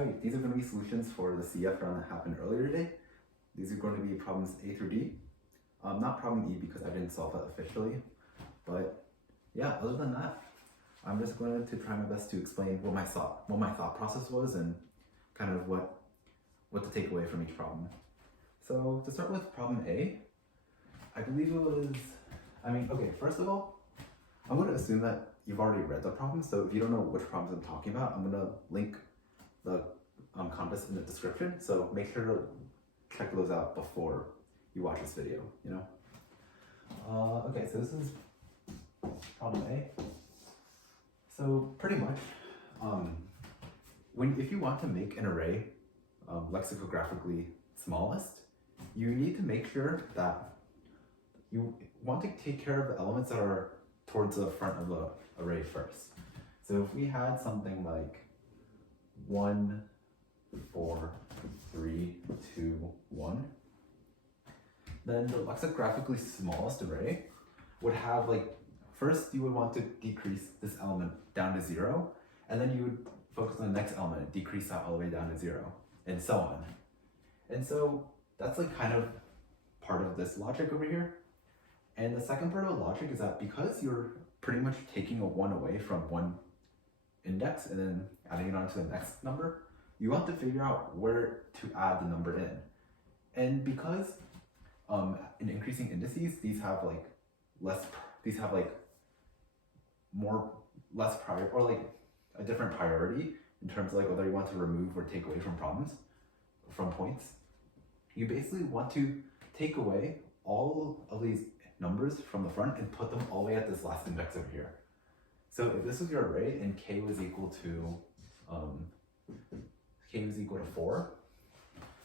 Hi, these are going to be solutions for the CF round that happened earlier today. These are going to be problems A through D. Not problem E because I didn't solve it officially, but yeah, other than that, I'm just going to try my best to explain what my thought process was and kind of what to take away from each problem. So to start with problem A, I believe it was, okay, first of all, I'm going to assume that you've already read the problem, so if you don't know which problems I'm talking about, I'm going to link the contests in the description, so make sure to check those out before you watch this video, you know? Okay, so this is problem A. So pretty much, if you want to make an array lexicographically smallest, you need to make sure that you want to take care of the elements that are towards the front of the array first. So if we had something like 1, 4, 3, 2, 1, then the lexicographically smallest array would have first you would want to decrease this element down to 0, and then you would focus on the next element and decrease that all the way down to 0, and so on. And so that's kind of part of this logic over here. And the second part of the logic is that because you're pretty much taking a 1 away from one index and then adding it onto the next number, you want to figure out where to add the number in. And because in increasing indices, these have a different priority in terms of whether you want to remove or take away from points. You basically want to take away all of these numbers from the front and put them all the way at this last index over here. So if this was your array and k was equal to 4,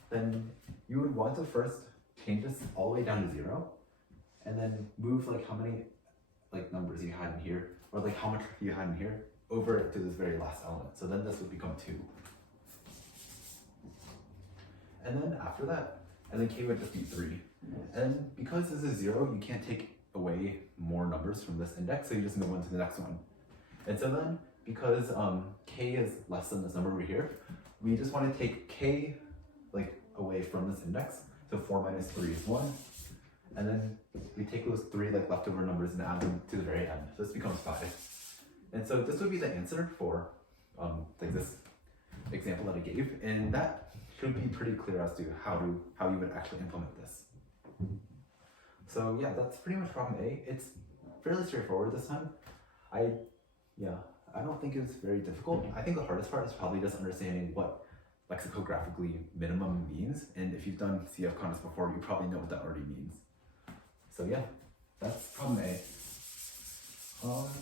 then you would want to first change this all the way down to 0, and then move how many numbers you had in here, or how much you had in here, over to this very last element. So then this would become 2. And then after that, and then k would just be 3. And because this is 0, you can't take away more numbers from this index, so you just move on to the next one. And so then, because k is less than this number over here, we just want to take k away from this index. So 4 minus 3 is 1. And then we take those 3 leftover numbers and add them to the very end. So this becomes 5. And so this would be the answer for this example that I gave. And that should be pretty clear as to how you would actually implement this. So yeah, that's pretty much problem A. It's fairly straightforward this time. I don't think it was very difficult. I think the hardest part is probably just understanding what lexicographically minimum means. And if you've done CF contests before, you probably know what that already means. So yeah, that's problem A.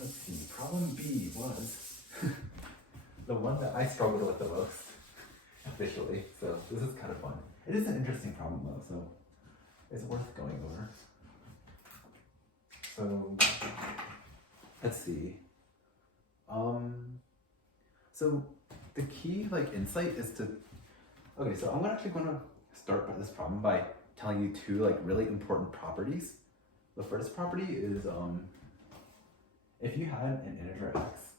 Let's see, problem B was the one that I struggled with the most officially. So this is kind of fun. It is an interesting problem though, so it's worth going over. So let's see. So the key insight is to, okay, so I'm actually going to start by this problem by telling you 2 really important properties. The first property is if you had an integer x,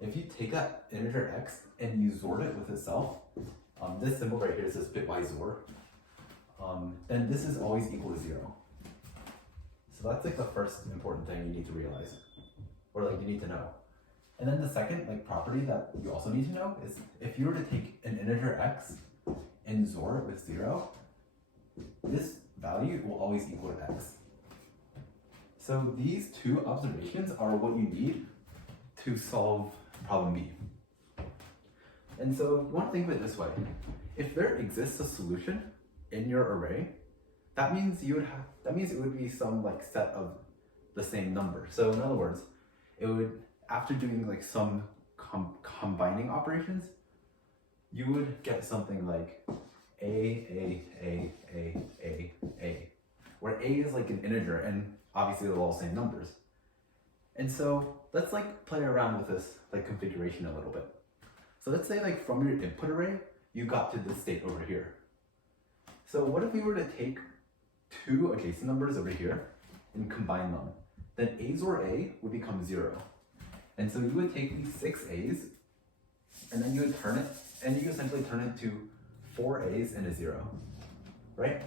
if you take that integer x and you XOR it with itself, this symbol right here says bitwise XOR, then this is always equal to 0. So that's the first important thing you need to realize, or you need to know. And then the second property that you also need to know is if you were to take an integer x and XOR it with 0, this value will always equal to x. So these 2 observations are what you need to solve problem B. And so you want to think of it this way. If there exists a solution in your array, that means it would be some set of the same number. So in other words, it would, after doing some combining operations, you would get something like A, where A is an integer, and obviously they're all the same numbers. And so let's play around with this configuration a little bit. So let's say from your input array, you got to this state over here. So what if we were to take 2 adjacent numbers over here and combine them? Then A XOR A would become 0. And so you would take these 6 A's and then you would turn it and you can essentially turn it into 4 A's and a 0, right?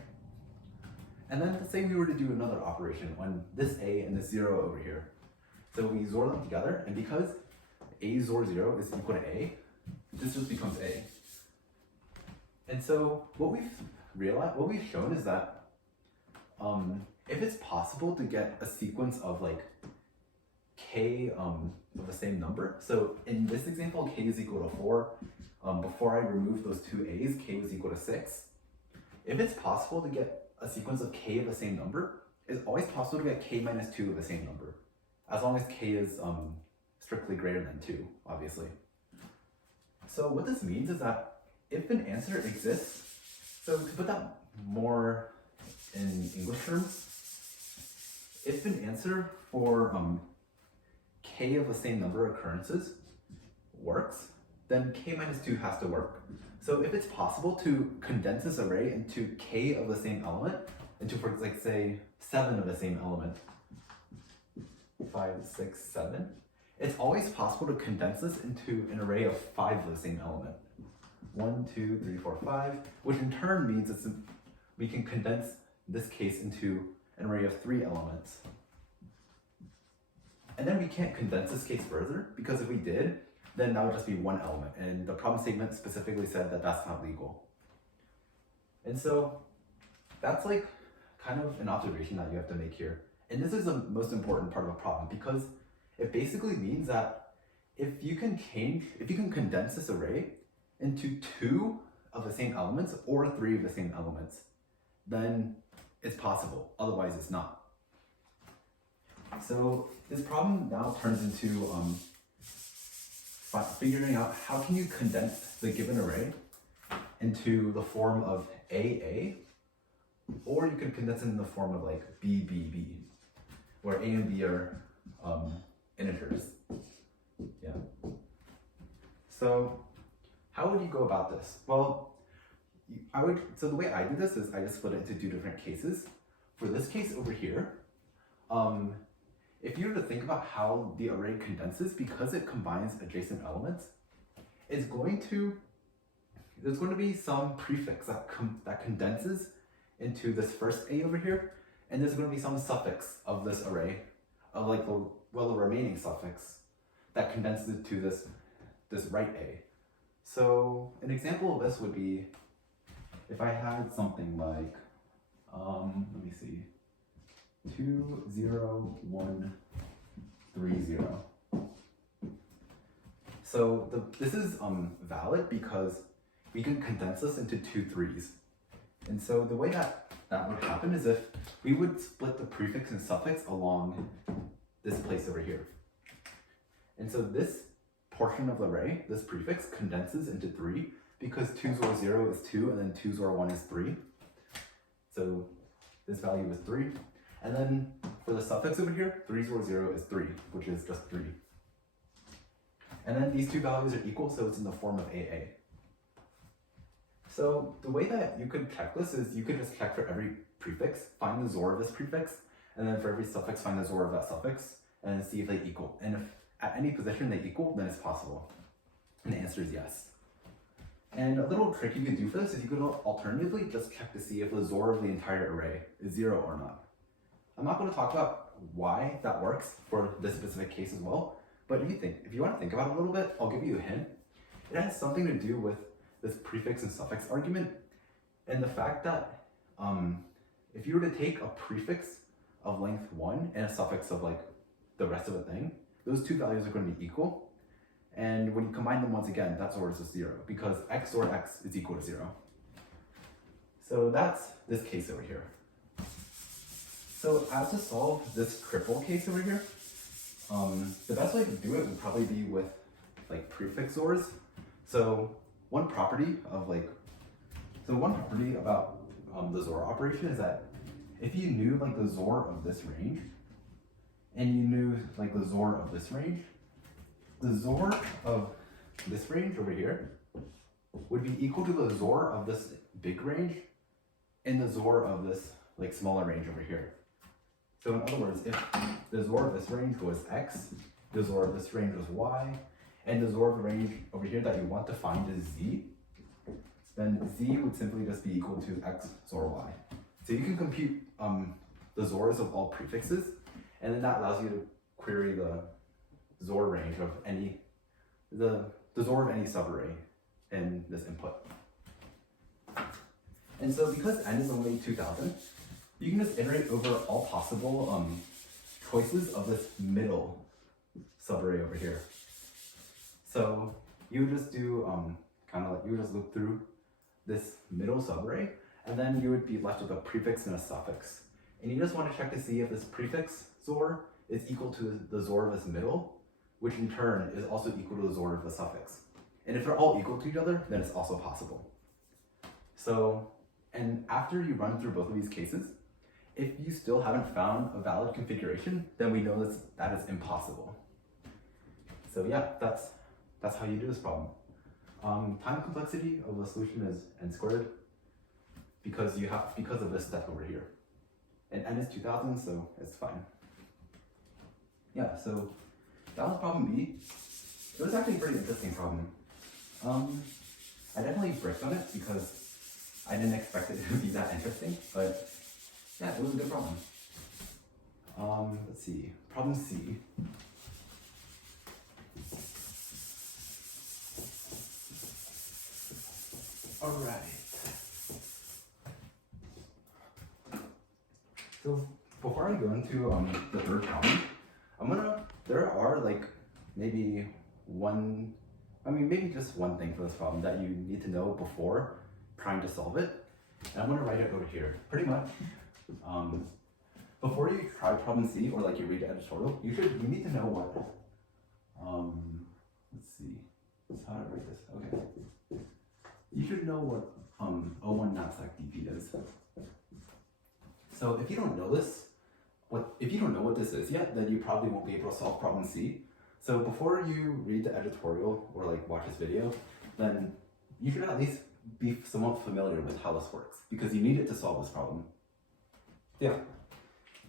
And then let's say we were to do another operation on this A and this 0 over here. So we XOR them together, and because A XOR 0 is equal to A, this just becomes A. And so what we've shown is that if it's possible to get a sequence of like k of the same number, so in this example, k is equal to 4. Before I remove those two A's, k was equal to 6. If it's possible to get a sequence of k of the same number, it's always possible to get k minus 2 of the same number, as long as k is strictly greater than 2, obviously. So what this means is that if an answer exists, so to put that more in English terms, if an answer for k of the same number occurrences works, then k minus 2 has to work. So if it's possible to condense this array into k of the same element, into, for like say, 7 of the same element, 5, 6, 7, it's always possible to condense this into an array of 5 of the same element. 1, 2, 3, 4, 5, which in turn means we can condense this case into an array of 3 elements. And then we can't condense this case further, because if we did, then that would just be 1 element, and the problem statement specifically said that that's not legal. And so that's like kind of an observation that you have to make here. And this is the most important part of a problem, because it basically means that if you can condense this array into 2 of the same elements or 3 of the same elements, then it's possible, otherwise it's not. So this problem now turns into figuring out how can you condense the given array into the form of AA, or you could condense it in the form of like BBB, where A and B are integers. Yeah. So how would you go about this? Well, so the way I do this is I just split it into 2 different cases. For this case over here, if you were to think about how the array condenses, because it combines adjacent elements, there's going to be some prefix that condenses into this first A over here, and there's going to be some suffix of this array, of like the remaining suffix that condenses to this right A. So an example of this would be if I had something like, let me see, 2, 0, 1, 3, 0. So this is valid because we can condense this into 2 3's. And so the way that would happen is if we would split the prefix and suffix along this place over here. And so this portion of the array, this prefix, condenses into 3 because 2 XOR 0 is 2 and then 2 XOR 1 is 3. So this value is 3. And then for the suffix over here, 3 XOR 0 is 3, which is just 3. And then these 2 values are equal, so it's in the form of AA. So the way that you could check this is you could just check for every prefix, find the XOR of this prefix, and then for every suffix, find the XOR of that suffix, and see if they equal. And if at any position they equal, then it's possible. And the answer is yes. And a little trick you could do for this is you could alternatively just check to see if the XOR of the entire array is 0 or not. I'm not going to talk about why that works for this specific case as well, but if you want to think about it a little bit, I'll give you a hint. It has something to do with this prefix and suffix argument, and the fact that if you were to take a prefix of length 1 and a suffix of like the rest of the thing, those 2 values are going to be equal, and when you combine them once again, that XOR is 0 because x XOR x is equal to 0. So that's this case over here. So as to solve this triple case over here, the best way to do it would probably be with like prefix XORs. So one property about the XOR operation is that if you knew like the XOR of this range, and you knew like the XOR of this range, the XOR of this range over here would be equal to the XOR of this big range and the XOR of this like smaller range over here. So in other words, if the XOR of this range was x, the XOR of this range was y, and the Zor of a range over here that you want to find is Z, then Z would simply just be equal to X Zor Y. So you can compute the Zors of all prefixes, and then that allows you to query the Zor range of any, the Zor of any subarray in this input. And so because n is only 2000, you can just iterate over all possible choices of this middle subarray over here. So you would just do you would just loop through this middle subarray, and then you would be left with a prefix and a suffix. And you just want to check to see if this prefix Zor is equal to the Zor of this middle, which in turn is also equal to the Zor of the suffix. And if they're all equal to each other, then it's also possible. So, and after you run through both of these cases, if you still haven't found a valid configuration, then we know that is impossible. So yeah, that's how you do this problem. Time complexity of the solution is n squared because of this step over here. And n is 2000, so it's fine. Yeah, so that was problem B. It was actually a pretty interesting problem. I definitely bricked on it because I didn't expect it to be that interesting, but yeah, it was a good problem. Let's see, problem C. All right. So before I go into the third problem, there are like maybe just one thing for this problem that you need to know before trying to solve it. And I'm gonna write it over here. Pretty much, before you try problem C or like you read the editorial, you need to know what, let's see, how do I write this? Okay. You should know what O1 knapsack dp is. So if you don't know what this is yet, then you probably won't be able to solve problem C. So before you read the editorial or like watch this video, then you should at least be somewhat familiar with how this works because you need it to solve this problem. Yeah,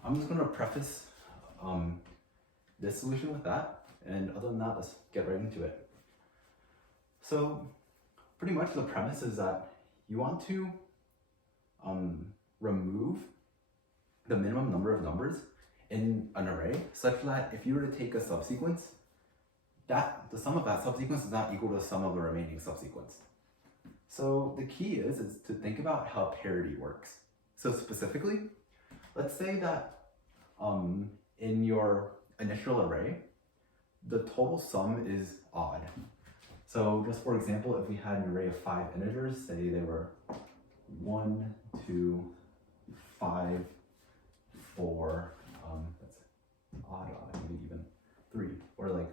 I'm just gonna preface this solution with that, and other than that, let's get right into it. So pretty much the premise is that you want to remove the minimum number of numbers in an array such that if you were to take a subsequence, that the sum of that subsequence is not equal to the sum of the remaining subsequence. So the key is to think about how parity works. So specifically, let's say that in your initial array, the total sum is odd. So just for example, if we had an array of 5 integers, say they were 1, 2, 5, 4, that's odd, maybe even 3, or like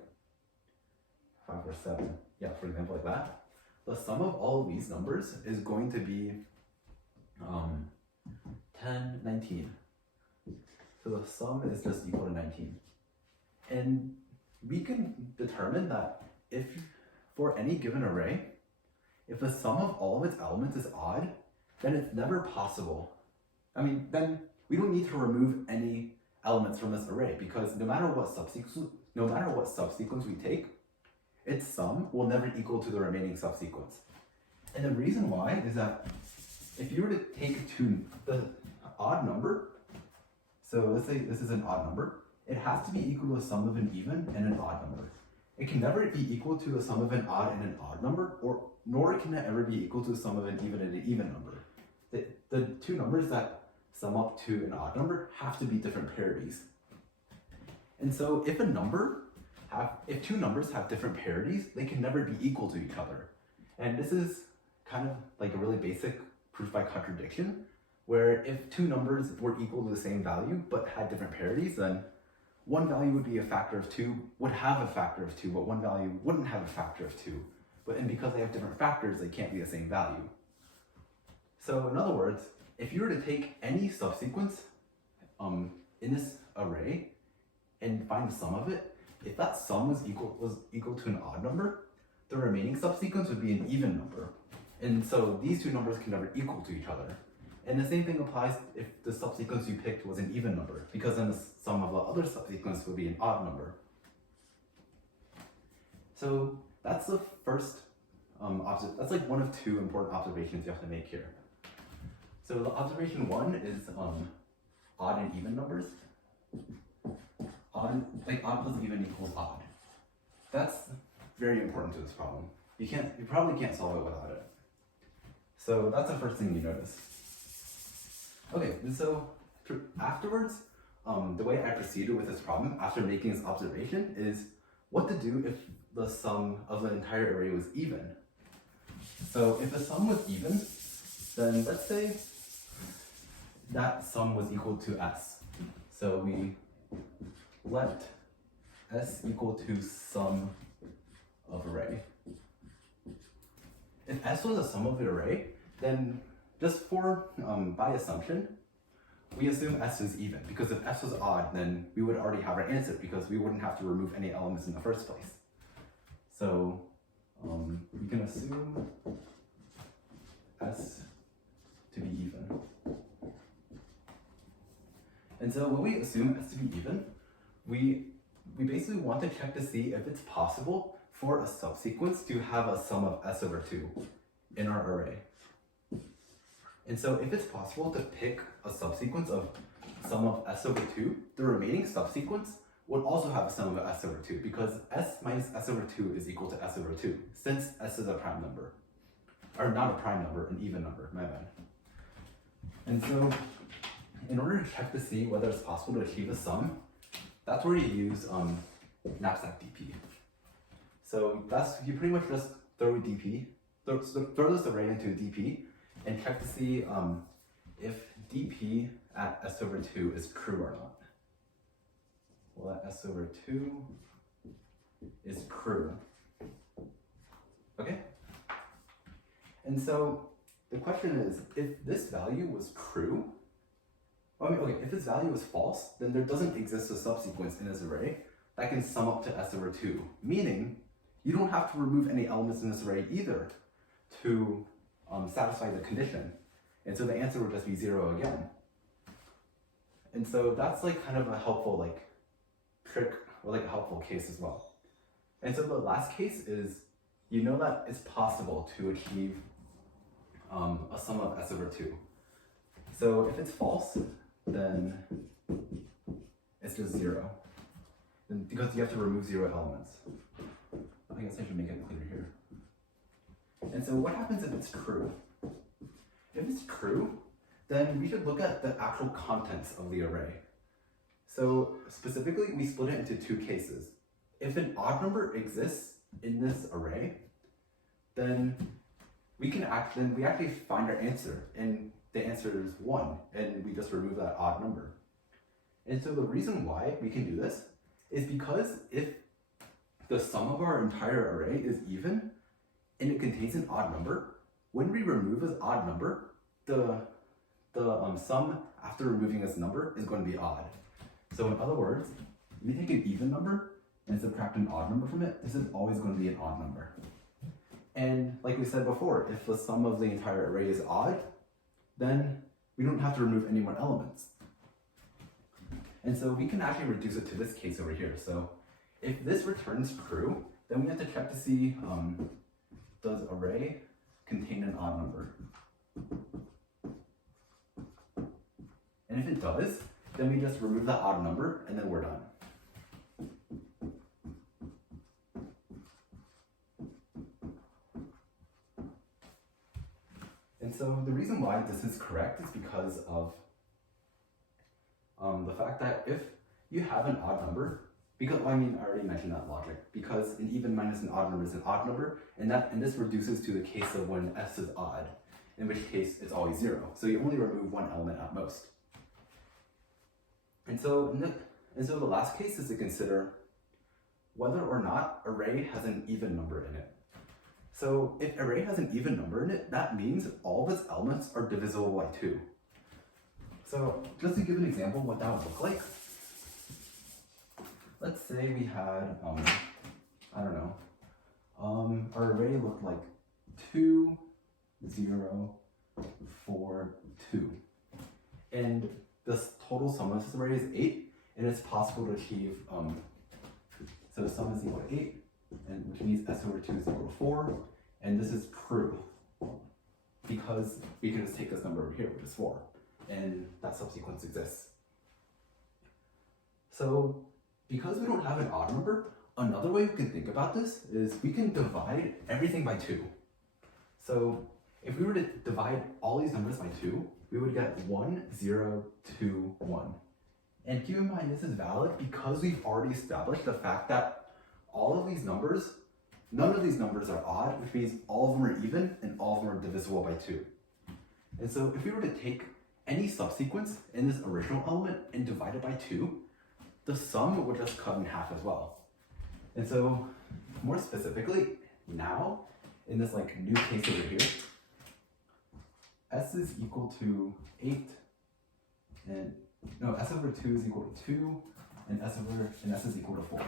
5 or 7. Yeah, for example, like that. The sum of all of these numbers is going to be 10, 19. So the sum is just equal to 19. And we can determine that if for any given array, if the sum of all of its elements is odd, then it's never possible. Then we don't need to remove any elements from this array because no matter what subsequence we take, its sum will never equal to the remaining subsequence. And the reason why is that if you were to take the odd number, so let's say this is an odd number, it has to be equal to the sum of an even and an odd number. It can never be equal to the sum of an odd and an odd number, nor can it ever be equal to the sum of an even and an even number. The two numbers that sum up to an odd number have to be different parities. And so if two numbers have different parities, they can never be equal to each other. And this is kind of like a really basic proof by contradiction, where if two numbers were equal to the same value but had different parities, then one value would be a factor of 2, would have a factor of 2, but one value wouldn't have a factor of 2. And because they have different factors, they can't be the same value. So in other words, if you were to take any subsequence in this array and find the sum of it, if that sum was equal to an odd number, the remaining subsequence would be an even number. And so these two numbers can never equal to each other. And the same thing applies if the subsequence you picked was an even number, because then the sum of the other subsequence would be an odd number. So that's the first that's like one of two important observations you have to make here. So the observation one is odd and even numbers. Odd plus even equals odd. That's very important to this problem. You probably can't solve it without it. So that's the first thing you notice. Okay, and so afterwards, the way I proceeded with this problem after making this observation is what to do if the sum of the entire array was even. So if the sum was even, then let's say that sum was equal to s. So we let s equal to sum of array. If s was a sum of the array, then just for, by assumption, we assume s is even, because if s was odd, then we would already have our answer because we wouldn't have to remove any elements in the first place. So we can assume s to be even. And so when we assume s to be even, we basically want to check to see if it's possible for a subsequence to have a sum of s over 2 in our array. And so if it's possible to pick a subsequence of sum of s over 2, the remaining subsequence would also have a sum of s over 2 because s minus s over 2 is equal to s over 2 since s is a prime number. Or not a prime number, an even number, my bad. And so in order to check to see whether it's possible to achieve a sum, that's where you use knapsack DP. So you pretty much just throw this array into DP and check to see if DP at s over 2 is true or not. Well, at s over 2 is true. Okay? And so the question is, if this value was true, if this value is false, then there doesn't exist a subsequence in this array that can sum up to s over 2, meaning you don't have to remove any elements in this array either to satisfy the condition. And so the answer would just be 0 again. And so that's like kind of a helpful trick or a helpful case as well. And so the last case is, you know that it's possible to achieve a sum of s over 2. So if it's false, then it's just 0. And because you have to remove 0 elements. I guess I should make it clear here. And so what happens if it's true? If it's true, then we should look at the actual contents of the array. So specifically, we split it into two cases. If an odd number exists in this array, then we actually find our answer, and the answer is 1, and we just remove that odd number. And so the reason why we can do this is because if the sum of our entire array is even, and it contains an odd number, when we remove this odd number, the sum after removing this number is going to be odd. So in other words, if we take an even number and subtract an odd number from it, this is always going to be an odd number. And like we said before, if the sum of the entire array is odd, then we don't have to remove any more elements. And so we can actually reduce it to this case over here. So if this returns true, then we have to check to see, does array contain an odd number? And if it does, then we just remove that odd number and then we're done. And so the reason why this is correct is because of the fact that if you have an odd number, because I already mentioned that logic, because an even minus an odd number is an odd number, and this reduces to the case of when s is odd, in which case it's always 0. So you only remove one element at most. And so the last case is to consider whether or not array has an even number in it. So if array has an even number in it, that means all of its elements are divisible by 2. So just to give an example of what that would look like, let's say we had, our array looked like 2, 0, 4, 2. And the total sum of this array is 8, and it's possible to achieve, so the sum is equal to 8, and which means s over 2 is equal to 4, and this is true because we can just take this number over here, which is 4, and that subsequence exists. So because we don't have an odd number, another way we can think about this is we can divide everything by 2. So if we were to divide all these numbers by 2, we would get 1, 0, 2, 1. And keep in mind this is valid because we've already established the fact that all of these numbers, none of these numbers are odd, which means all of them are even and all of them are divisible by 2. And so if we were to take any subsequence in this original element and divide it by 2, the sum would just cut in half as well. And so more specifically, now in this like new case over here, s is equal to 8 and no, s over 2 is equal to 2 and s is equal to 4.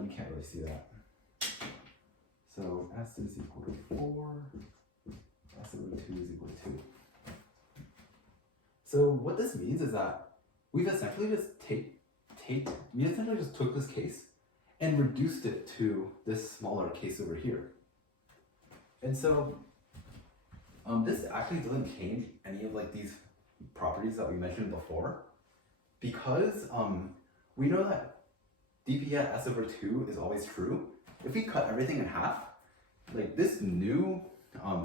You can't really see that. So s is equal to 4, s over 2 is equal to 2. So what this means is that we've essentially just took this case and reduced it to this smaller case over here. And so this actually doesn't change any of like these properties that we mentioned before, because we know that dp at s over 2 is always true. If we cut everything in half, like this new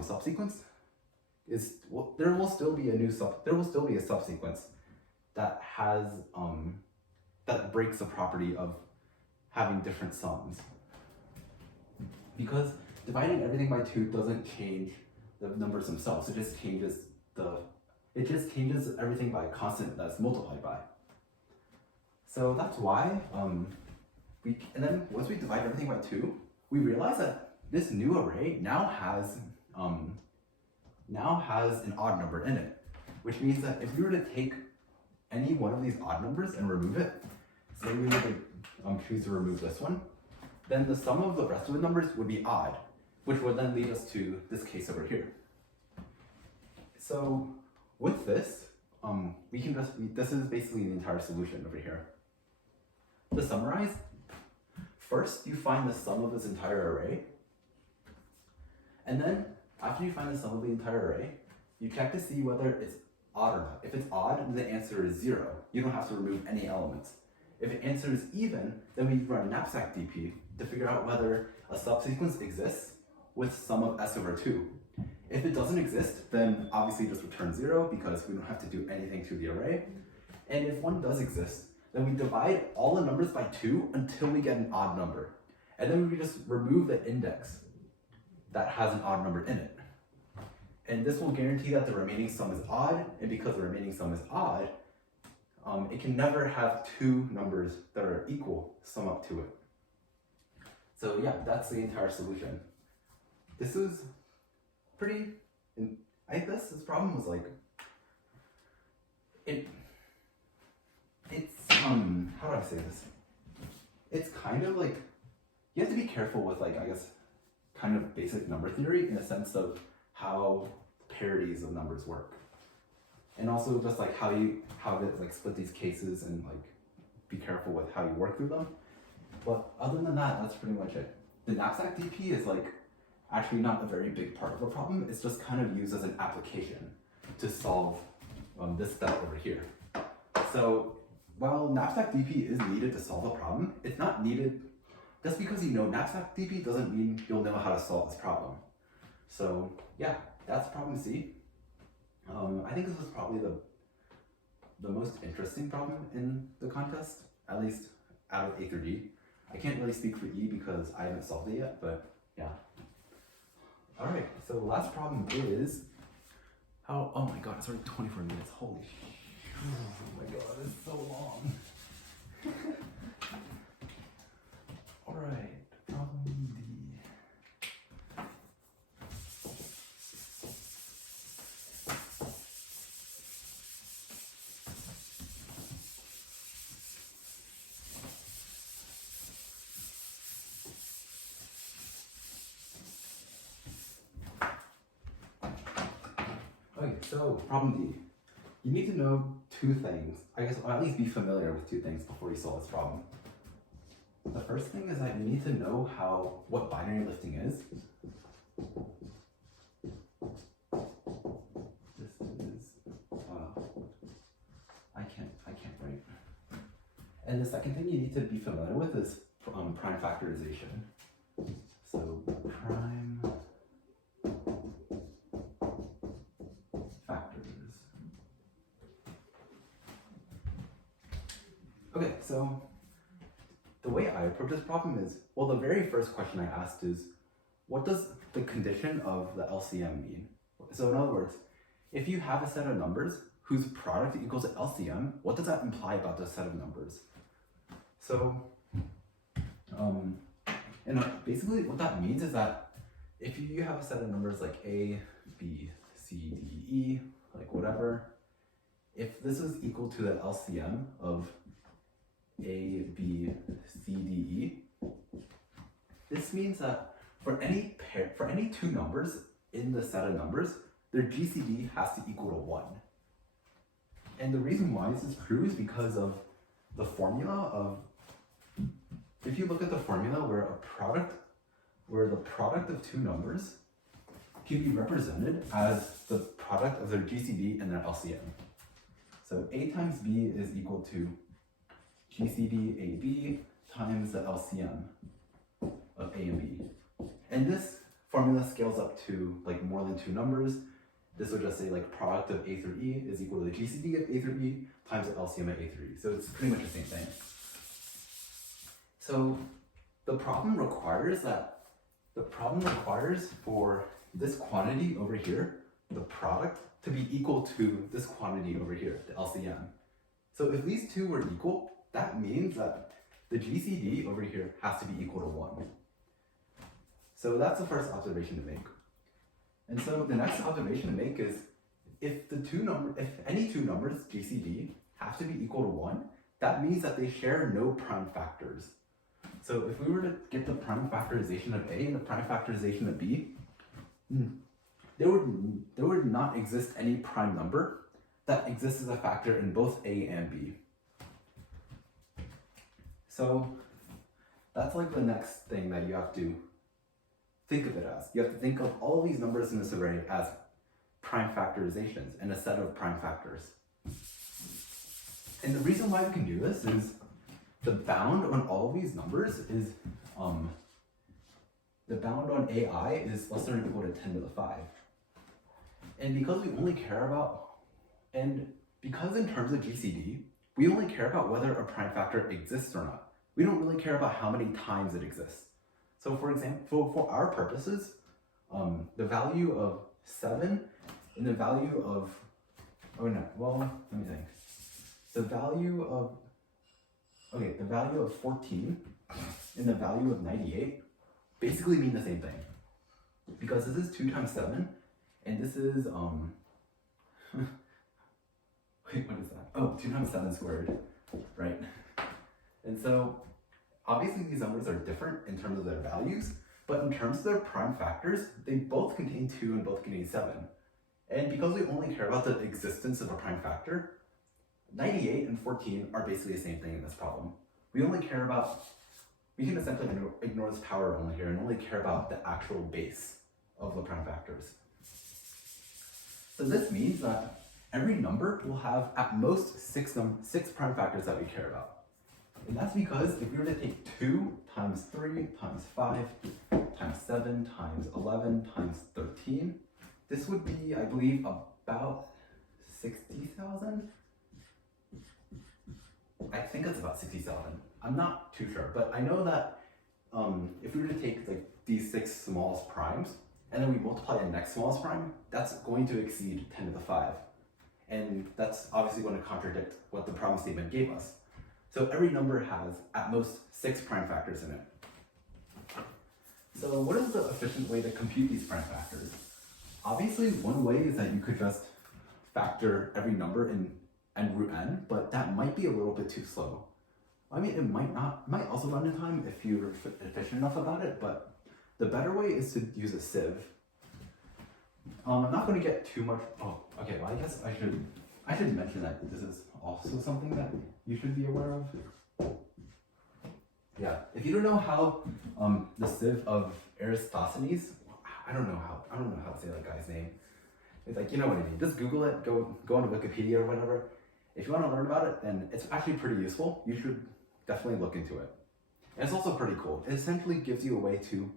subsequence is, well, there will still be a subsequence that has that breaks the property of having different sums, because dividing everything by 2 doesn't change the numbers themselves. It just changes everything by a constant that's multiplied by. So that's why and then once we divide everything by 2, we realize that this new array now has an odd number in it, which means that if we were to take any one of these odd numbers and remove it, say we were to choose to remove this one, then the sum of the rest of the numbers would be odd, which would then lead us to this case over here. So with this, this is basically the entire solution over here. To summarize, first you find the sum of this entire array, and then after you find the sum of the entire array, you check to see whether it's odd or not. If it's odd, then the answer is 0. You don't have to remove any elements. If the answer is even, then we run knapsack DP to figure out whether a subsequence exists with sum of s over 2. If it doesn't exist, then obviously just return 0 because we don't have to do anything to the array. And if one does exist, then we divide all the numbers by 2 until we get an odd number. And then we just remove the index that has an odd number in it. And this will guarantee that the remaining sum is odd, and because the remaining sum is odd, it can never have 2 numbers that are equal sum up to it. So yeah, that's the entire solution. This is pretty, I guess this problem was like, it's, how do I say this? It's kind of like, you have to be careful with like, I guess, kind of basic number theory in the sense of how parities of numbers work. And also just like how to like split these cases and like be careful with how you work through them. But other than that, that's pretty much it. The knapsack DP is like actually not a very big part of the problem. It's just kind of used as an application to solve this step over here. So while knapsack DP is needed to solve a problem, it's not needed just because you know knapsack DP doesn't mean you'll know how to solve this problem. So yeah, that's problem C. I think this was probably the most interesting problem in the contest, at least out of A through D. I can't really speak for E because I haven't solved it yet, but yeah. All right, so the last problem is how, oh my God, it's already 24 minutes, holy shit. Oh my God, it's so long. All right, problem D. Okay, so problem D. You need to know 2 things, I guess, or at least be familiar with 2 things before you solve this problem. the first thing is that you need to know what binary lifting is. This is I can't write. And the second thing you need to be familiar with is prime factorization. So prime factors. Okay, so the way I approach this problem is, well, the very first question I asked is, what does the condition of the LCM mean? So in other words, if you have a set of numbers whose product equals LCM, what does that imply about the set of numbers? So, basically what that means is that if you have a set of numbers like A, B, C, D, E, like whatever, if this is equal to the LCM of A, B, C, D, E, this means that for any two numbers in the set of numbers, their GCD has to equal to 1. And the reason why this is true is because of the formula of, if you look at the formula where the product of two numbers can be represented as the product of their GCD and their LCM. So A times B is equal to GCD AB times the LCM of A and B. And this formula scales up to like more than two numbers. This would just say like product of A through E is equal to the GCD of A through E times the LCM of A through E. So it's pretty much the same thing. So the problem requires for this quantity over here, the product, to be equal to this quantity over here, the LCM. So if these two were equal, that means that the GCD over here has to be equal to 1. So that's the first observation to make. And so the next observation to make is if any two numbers GCD have to be equal to 1, that means that they share no prime factors. So if we were to get the prime factorization of A and the prime factorization of B, there would not exist any prime number that exists as a factor in both A and B. So that's like the next thing that you have to think of it as. You have to think of all these numbers in this array as prime factorizations and a set of prime factors. And the reason why we can do this is the bound on all of these numbers is, the bound on AI is less than or equal to 10 to the 5. And because we only care about, because in terms of GCD, we only care about whether a prime factor exists or not. We don't really care about how many times it exists. So for example, for our purposes, the value of 7 and the value of, let me think. The value of 14 and the value of 98 basically mean the same thing. Because this is 2 times 7, and this is, wait, what is that? Oh, 2 times 7 squared, right? And so, obviously these numbers are different in terms of their values, but in terms of their prime factors, they both contain 2 and both contain 7. And because we only care about the existence of a prime factor, 98 and 14 are basically the same thing in this problem. We can essentially ignore this power only here and only care about the actual base of the prime factors. So this means that every number will have at most 6 prime factors that we care about. And that's because if we were to take 2 times 3 times 5 times 7 times 11 times 13, this would be, I believe, about 60,000? I think it's about 60,000. I'm not too sure, but I know that if we were to take like these 6 smallest primes and then we multiply the next smallest prime, that's going to exceed 10 to the 5. And that's obviously going to contradict what the problem statement gave us. So every number has at most 6 prime factors in it. So what is the efficient way to compute these prime factors? Obviously, one way is that you could just factor every number in root n, but that might be a little bit too slow. I mean, it might also run in time if you're efficient enough about it, but the better way is to use a sieve. I'm not going to get too much. Oh, okay. Well, I guess I should mention that this is also something that you should be aware of. Yeah, if you don't know how the sieve of Eratosthenes, I don't know how to say that guy's name. It's like, you know what I mean. Just Google it, go onto Wikipedia or whatever. If you want to learn about it, then it's actually pretty useful. You should definitely look into it. And it's also pretty cool. It essentially gives you a way to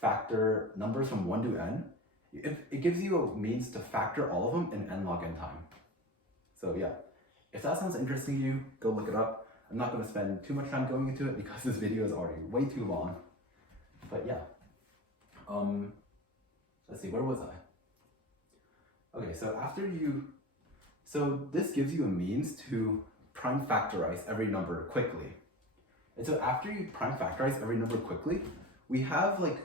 factor numbers from 1 to n. It gives you a means to factor all of them in n log n time. So yeah, if that sounds interesting to you, go look it up. I'm not going to spend too much time going into it because this video is already way too long. But yeah, let's see, where was I? Okay, so this gives you a means to prime factorize every number quickly. And so after you prime factorize every number quickly, we have like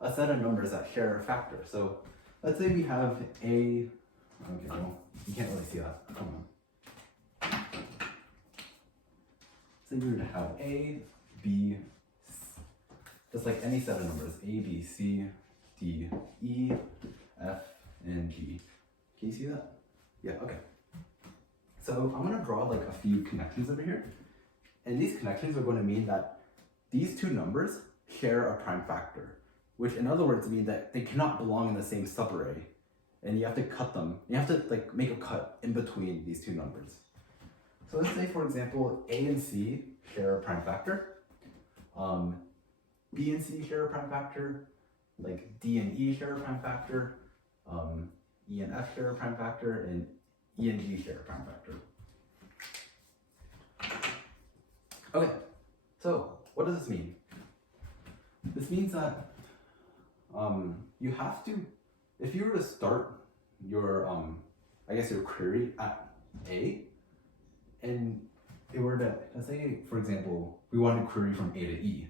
a set of numbers that share a factor. So let's say we have a, okay, well, you can't really see that. Come on. So we would have A, B, just like any set of numbers, A, B, C, D, E, F, and G. Can you see that? Yeah, okay. So I'm gonna draw like a few connections over here. And these connections are going to mean that these two numbers share a prime factor, which in other words mean that they cannot belong in the same subarray. And you have to cut them. You have to like make a cut in between these two numbers. So let's say, for example, A and C share a prime factor. B and C share a prime factor. Like D and E share a prime factor. E and F share a prime factor. And E and G share a prime factor. Okay, so what does this mean? This means that you have to, if you were to start your, I guess your query at A, and it were to, let's say, for example, we want to query from A to E,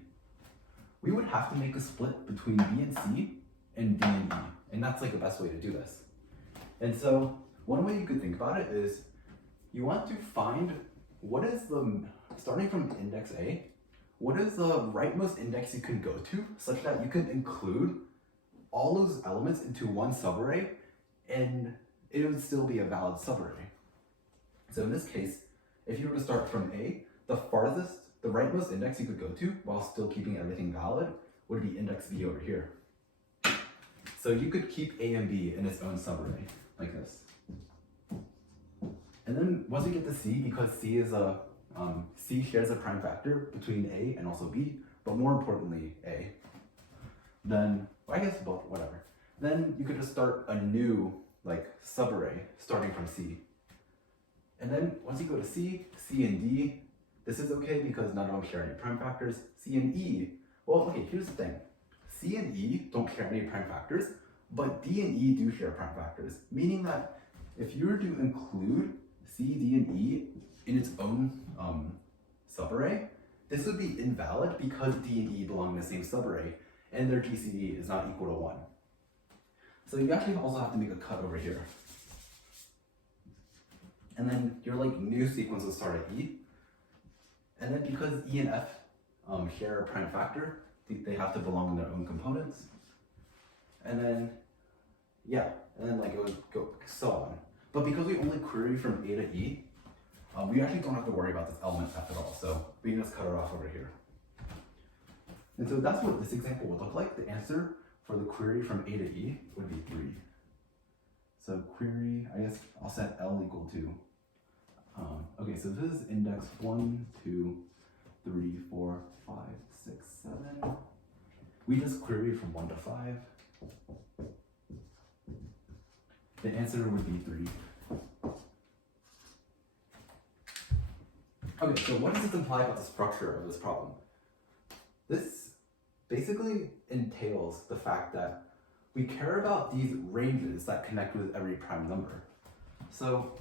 we would have to make a split between B and C and D and E, and that's like the best way to do this. And so one way you could think about it is you want to find what is the, starting from index A, what is the rightmost index you can go to such that you can include all those elements into one subarray and it would still be a valid subarray. So in this case, if you were to start from A, the farthest, the rightmost index you could go to while still keeping everything valid would be index B over here. So you could keep A and B in its own subarray, like this. And then once we get to C, because C is a C shares a prime factor between A and also B, but more importantly A, then, well, I guess both, whatever. Then you could just start a new like subarray starting from C. And then once you go to C, C and D, this is okay because none of them share any prime factors. C and E, well, okay, here's the thing. C and E don't share any prime factors, but D and E do share prime factors, meaning that if you were to include C, D, and E in its own subarray, this would be invalid because D and E belong in the same subarray and their GCD is not equal to 1. So you actually also have to make a cut over here. And then your like new sequence will start at E. And then because E and F share a prime factor, they have to belong in their own components. And then, yeah, and then like it would go so on. But because we only query from A to E, we actually don't have to worry about this element F at all. So we can just cut it off over here. And so that's what this example would look like. The answer for the query from A to E would be 3. So query, I guess I'll set L equal to, okay, so this is index 1, 2, 3, 4, 5, 6, 7. We just query from 1 to 5. The answer would be 3. Okay, so what does this imply about the structure of this problem? This basically entails the fact that we care about these ranges that connect with every prime number. So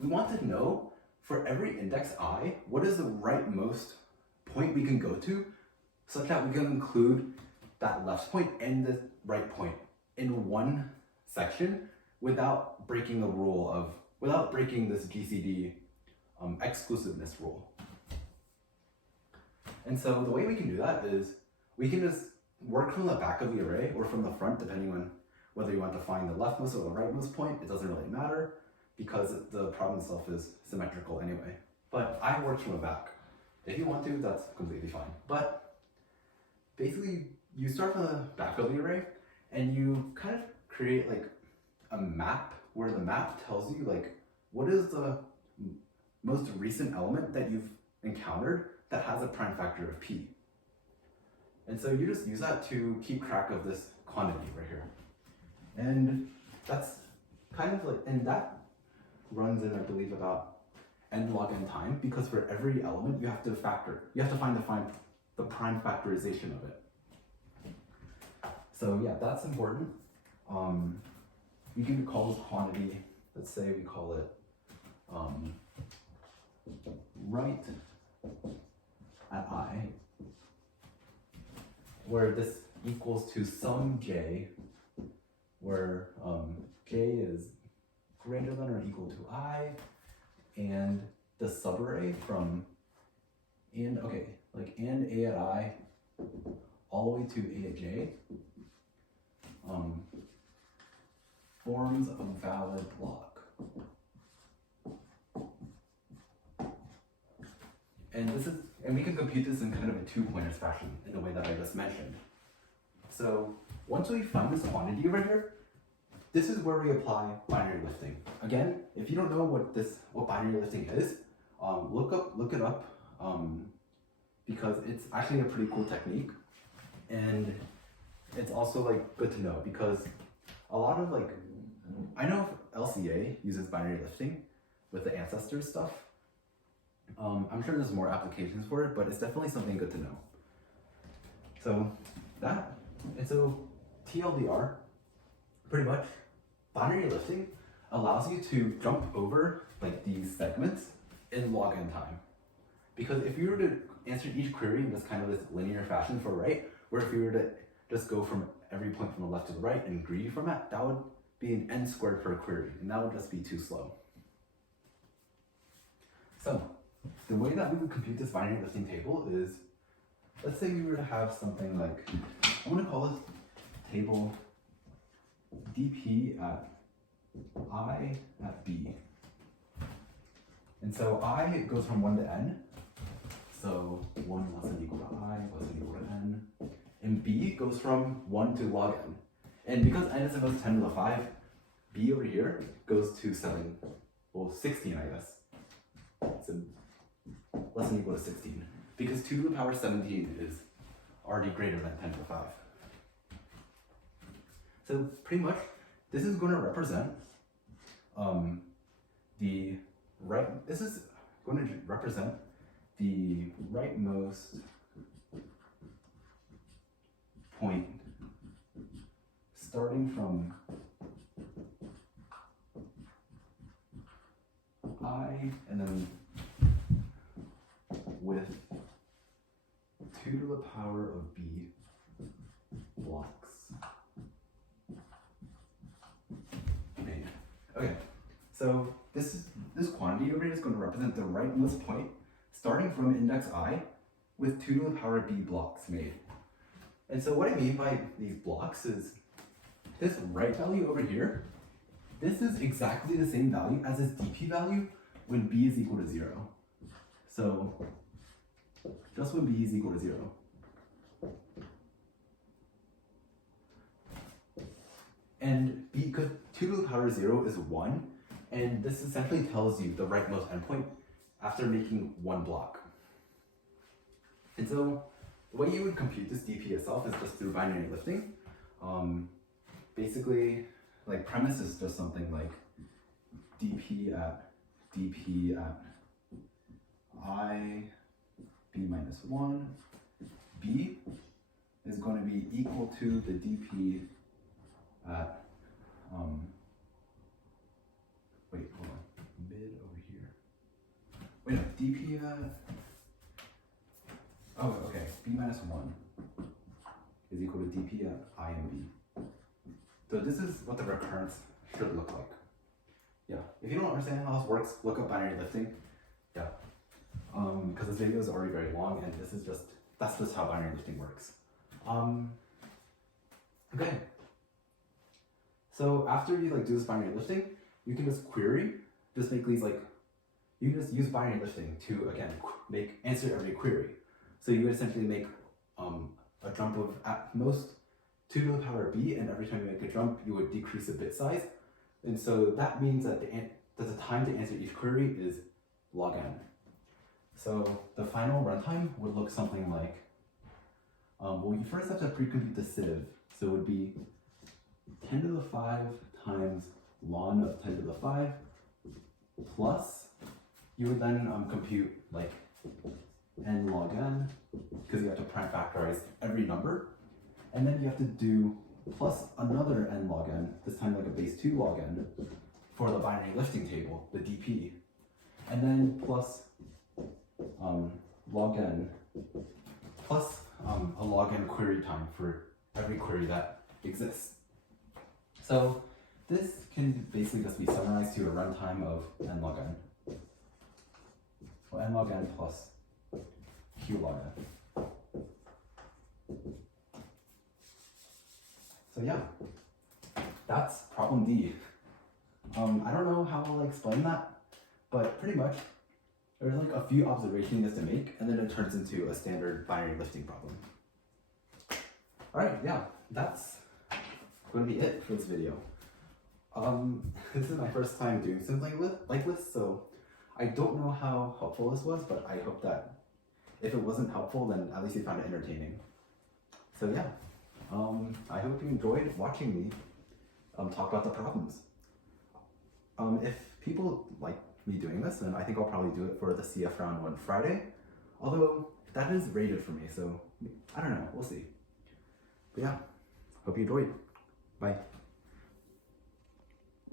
we want to know for every index I, what is the rightmost point we can go to such that we can include that left point and the right point in one section without breaking the rule of, without breaking this GCD exclusiveness rule. And so the way we can do that is we can just work from the back of the array or from the front, depending on whether you want to find the leftmost or the rightmost point. It doesn't really matter because the problem itself is symmetrical anyway. But I worked from the back. If you want to, that's completely fine. But basically, you start from the back of the array, and you kind of create like a map where the map tells you like what is the most recent element that you've encountered that has a prime factor of p. And so you just use that to keep track of this quantity right here. And that's kind of like, and that runs in, I believe, about n log n time, because for every element you have to find the prime factorization of it. So yeah, that's important. We can call this quantity, let's say we call it right at I, where this equals to some j, where j is greater than or equal to I, and the subarray from and a at I all the way to a at j forms a valid block. And we can compute this in kind of a two-pointers fashion in the way that I just mentioned. So once we find this quantity over here, this is where we apply binary lifting. Again, if you don't know what binary lifting is, look it up, because it's actually a pretty cool technique, and it's also like good to know because a lot of I know LCA uses binary lifting with the ancestors stuff. I'm sure there's more applications for it, but it's definitely something good to know. So TLDR, pretty much, binary lifting allows you to jump over these segments in log n time. Because if you were to answer each query in this kind of this linear fashion for right, where if you were to just go from every point from the left to the right and greedy format, that would be an n squared per query, and that would just be too slow. So the way that we would compute this binary lifting table is, let's say we were to have something like, I'm going to call this table dp at I at b. And so I goes from 1 to n, so 1 less than equal to I, less than equal to n. And b goes from 1 to log n. And because n is about 10 to the 5, b over here goes to 16, I guess. So less than equal to 16. Because 2 to the power 17 is already greater than 10 to the 5. So pretty much, this is going to represent the rightmost point starting from I and then with 2 to the power of b blocks. Okay, so this quantity over here is going to represent the rightmost point starting from index I with 2 to the power of b blocks made. And so what I mean by these blocks is this right value over here, this is exactly the same value as this dp value when b is equal to 0. So just when b is equal to 0. And because 2 to the power 0 is 1, and this essentially tells you the rightmost endpoint after making one block. And so the way you would compute this dp itself is just through binary lifting. Basically, premise is just something like dp at I b minus 1, b is going to be equal to the dp at wait, hold on, mid over here. Wait, no, dp at, oh, okay, b minus 1 is equal to dp at I and b. So this is what the recurrence should look like. Yeah, if you don't understand how this works, look up binary lifting. Yeah, because this video is already very long, and that's just how binary lifting works. Okay. So after you do this binary lifting, you can just query, just make these you can just use binary listing to, again, answer every query. So you would essentially make a jump of at most 2 to the power b, and every time you make a jump, you would decrease the bit size. And so that means that the time to answer each query is log n. So the final runtime would look something like, well, you first have to pre-compute the sieve. So it would be 10 to the 5 times ln of 10 to the 5 plus, you would then compute like n log n, because you have to prime factorize every number. And then you have to do plus another n log n, this time like a base 2 log n, for the binary listing table, the DP. And then plus log n, plus a log n query time for every query that exists. So this can basically just be summarized to a runtime of n log n. Well, n log n plus q log n. So yeah, that's problem D. I don't know how I'll explain that, but pretty much there's like a few observations just to make, and then it turns into a standard binary listing problem. Alright, yeah, that's going to be it for this video. This is my first time doing something like this, so I don't know how helpful this was, but I hope that if it wasn't helpful, then at least you found it entertaining. So yeah, I hope you enjoyed watching me talk about the problems. If people like me doing this, then I think I'll probably do it for the CF round 1 Friday, although that is rated for me, so I don't know, we'll see. But yeah, hope you enjoyed. Bye.